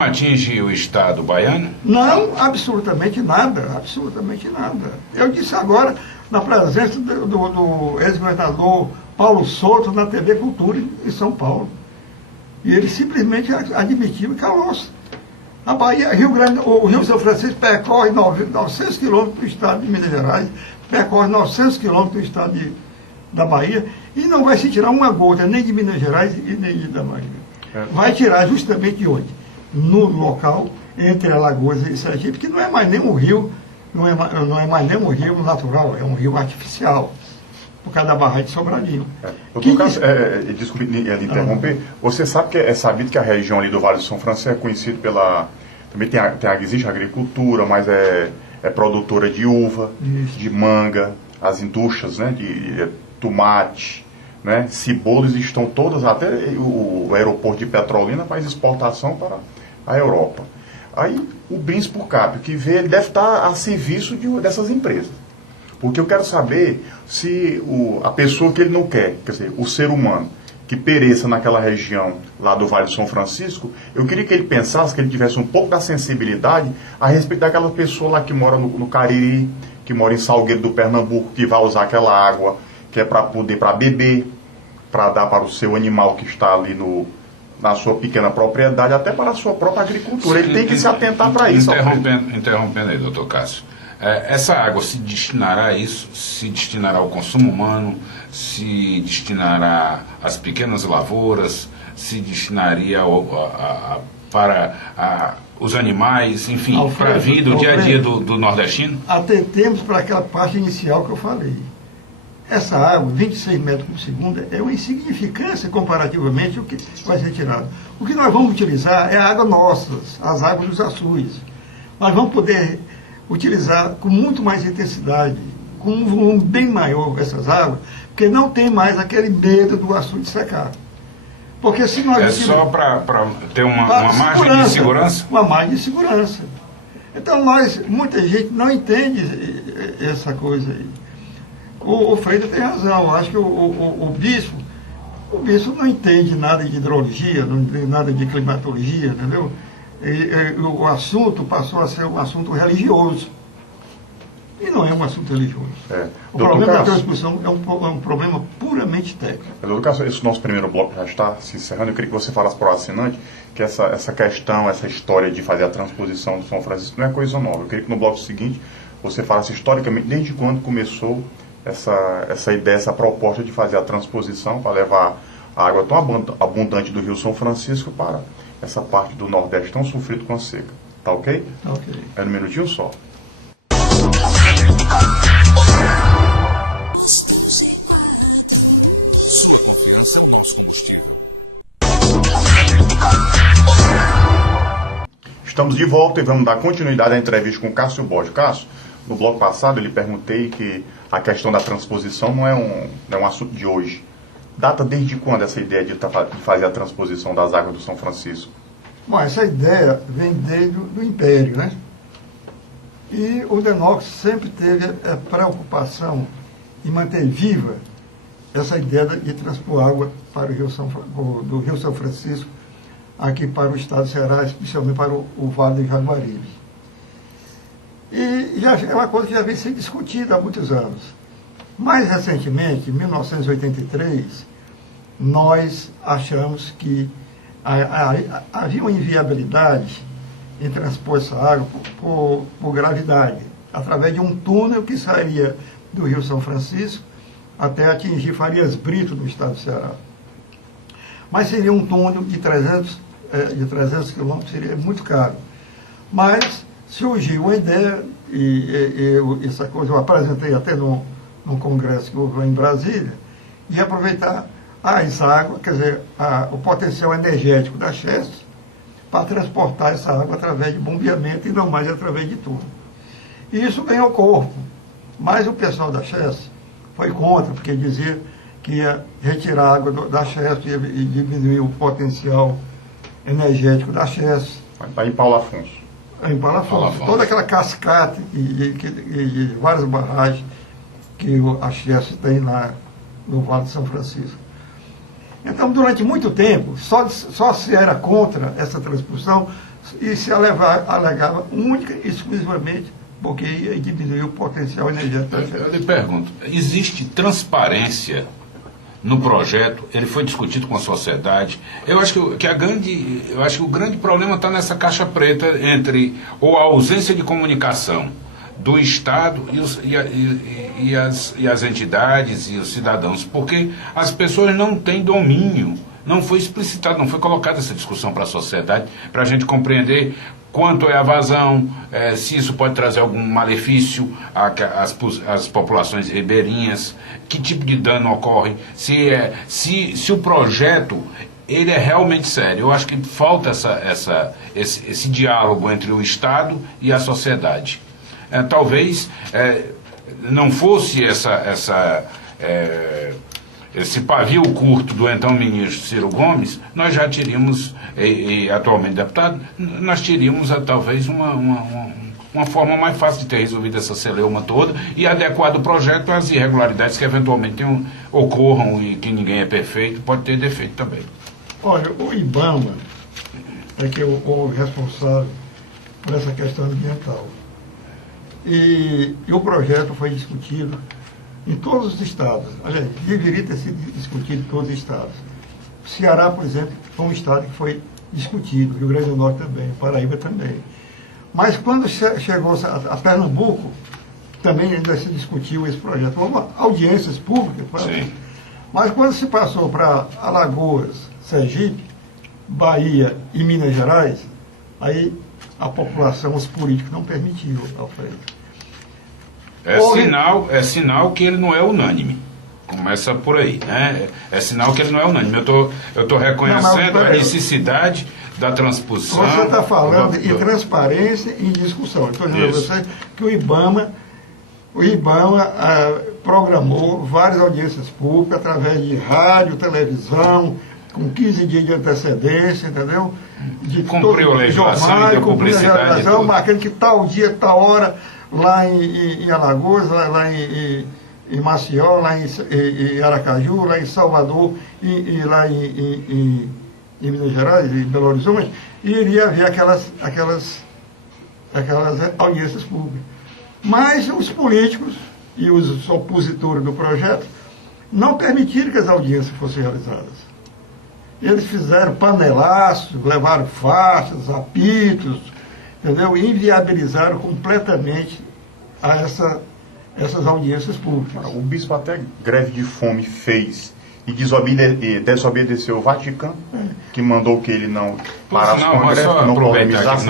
Atinge o Estado baiano? Não, absolutamente nada, absolutamente nada. Eu disse agora, na presença do ex-governador Paulo Souto na TV Cultura em São Paulo. E ele simplesmente admitiu e calou-se. A Bahia, o Rio São Francisco percorre 900 quilômetros do estado de Minas Gerais, percorre 900 quilômetros do estado da Bahia, e não vai se tirar uma gota nem de Minas Gerais e nem da Bahia. Vai tirar justamente de onde? No local entre Alagoas e Sergipe, que não é mais nem um rio, não é mais nem um rio natural, é um rio artificial, por causa da barragem de Sobradinho. Desculpe lhe interromper, você sabe que é sabido que a região ali do Vale do São Francisco é conhecida pela... Também existe agricultura, mas é produtora de uva, isso, de manga, as indústrias, né, de tomate, né, cebolas estão todas, até o aeroporto de Petrolina faz exportação para a Europa. Aí o bens por capita que vê, ele deve estar a serviço dessas empresas. Porque eu quero saber se a pessoa que ele não quer dizer, o ser humano, que pereça naquela região lá do Vale do São Francisco, eu queria que ele pensasse, que ele tivesse um pouco da sensibilidade a respeito daquela pessoa lá que mora no Cariri, que mora em Salgueiro do Pernambuco, que vai usar aquela água que é para beber, para dar para o seu animal que está ali na sua pequena propriedade, até para a sua própria agricultura. Ele tem que se atentar para isso. Interrompendo aí, doutor Cássio. Essa água se destinará a isso? Se destinará ao consumo humano? Se destinará às pequenas lavouras? Se destinaria para os animais? Enfim, para a vida, o dia a dia do nordestino? Atentemos para aquela parte inicial que eu falei. Essa água, 26 metros por segundo, é uma insignificância comparativamente o que vai ser tirado. O que nós vamos utilizar é a água nossa, as águas dos açudes. Nós vamos poder utilizar com muito mais intensidade, com um volume bem maior essas águas, porque não tem mais aquele medo do açude secar. Porque se nós só para ter uma margem de segurança? Uma margem de segurança. Então muita gente não entende essa coisa aí. O Freire tem razão, eu acho que o bispo não entende nada de hidrologia, não entende nada de climatologia, entendeu? O assunto passou a ser um assunto religioso. E não é um assunto religioso. O problema da transposição é um problema puramente técnico. Doutor Cássio, esse nosso primeiro bloco já está se encerrando. Eu queria que você falasse para o assinante que essa questão, essa história de fazer a transposição do São Francisco não é coisa nova. Eu queria que no bloco seguinte você falasse historicamente desde quando começou essa ideia, essa proposta de fazer a transposição para levar a água tão abundante do Rio São Francisco para essa parte do Nordeste tão sofrido com a seca. Tá ok? Tá ok. É um minutinho só. Estamos de volta e vamos dar continuidade à entrevista com Cássio Borges. Cássio, no bloco passado eu lhe perguntei que a questão da transposição não é um assunto de hoje. Data desde quando essa ideia de fazer a transposição das águas do São Francisco? Bom, essa ideia vem desde o Império, né? E o Denox sempre teve a preocupação em manter viva essa ideia de transpor água para do Rio São Francisco, aqui para o estado do Ceará, especialmente para o Vale do Jaguaribe. E já é uma coisa que já vem sendo discutida há muitos anos. Mais recentemente, em 1983, nós achamos que havia uma inviabilidade em transpor essa água por gravidade, através de um túnel que sairia do Rio São Francisco até atingir Farias Brito, no estado do Ceará. Mas seria um túnel de 300 quilômetros, seria muito caro. Mas surgiu uma ideia, essa coisa eu apresentei até num congresso que houve lá em Brasília, de aproveitar as águas, quer dizer, o potencial energético da Chesf, para transportar essa água através de bombeamento e não mais através de túnel. E isso ganhou corpo, mas o pessoal da Chesf foi contra, porque dizia que ia retirar a água da Chesf e diminuir o potencial energético da Chesf. Aí Paulo Afonso. Em Paulo Afonso. Toda aquela cascata e várias barragens que a Chesf tem lá no Vale de São Francisco. Então, durante muito tempo, só se era contra essa transposição e se alegava única e exclusivamente porque ia diminuir o potencial energético. Eu lhe pergunto, existe transparência no projeto? Ele foi discutido com a sociedade? Eu acho que o grande problema está nessa caixa preta entre ou a ausência de comunicação do Estado e as entidades e os cidadãos, porque as pessoas não têm domínio, não foi explicitado, não foi colocada essa discussão para a sociedade, para a gente compreender quanto é a vazão, se isso pode trazer algum malefício às populações ribeirinhas, que tipo de dano ocorre, se o projeto ele é realmente sério. Eu acho que falta esse diálogo entre o Estado e a sociedade. Talvez não fosse esse pavio curto do então ministro Ciro Gomes, nós já teríamos, atualmente deputado, nós teríamos talvez uma forma mais fácil de ter resolvido essa celeuma toda e adequado o projeto às irregularidades que eventualmente ocorram e que ninguém é perfeito, pode ter defeito também. Olha, o IBAMA é que é o responsável por essa questão ambiental. E o projeto foi discutido em todos os estados. Aliás, deveria ter sido discutido em todos os estados. O Ceará, por exemplo, foi um estado que foi discutido, o Rio Grande do Norte também, Paraíba também. Mas quando chegou a Pernambuco, também ainda se discutiu esse projeto. Houve audiências públicas. Mas quando se passou para Alagoas, Sergipe, Bahia e Minas Gerais, aí a população, os políticos não permitiram, Alfredo. É sinal que ele não é unânime. Começa por aí, né? É sinal que ele não é unânime. Eu tô reconhecendo a necessidade da transposição. Você está falando em transparência e em discussão. Estou dizendo a você que o IBAMA programou várias audiências públicas através de rádio, televisão, com 15 dias de antecedência, entendeu? Cumpriu a legislação e deu publicidade. Marcando que tal dia, tal hora, lá em Alagoas, lá em Maceió, lá em Aracaju, lá em Salvador e lá em Minas Gerais, em Belo Horizonte, e iria haver aquelas audiências públicas. Mas os políticos e os opositores do projeto não permitiram que as audiências fossem realizadas. Eles fizeram panelaços, levaram faixas, apitos, entendeu? E inviabilizaram completamente essas audiências públicas. O bispo até greve de fome fez e desobedeceu o Vaticano, que mandou que ele não parasse com a greve, não polemizasse.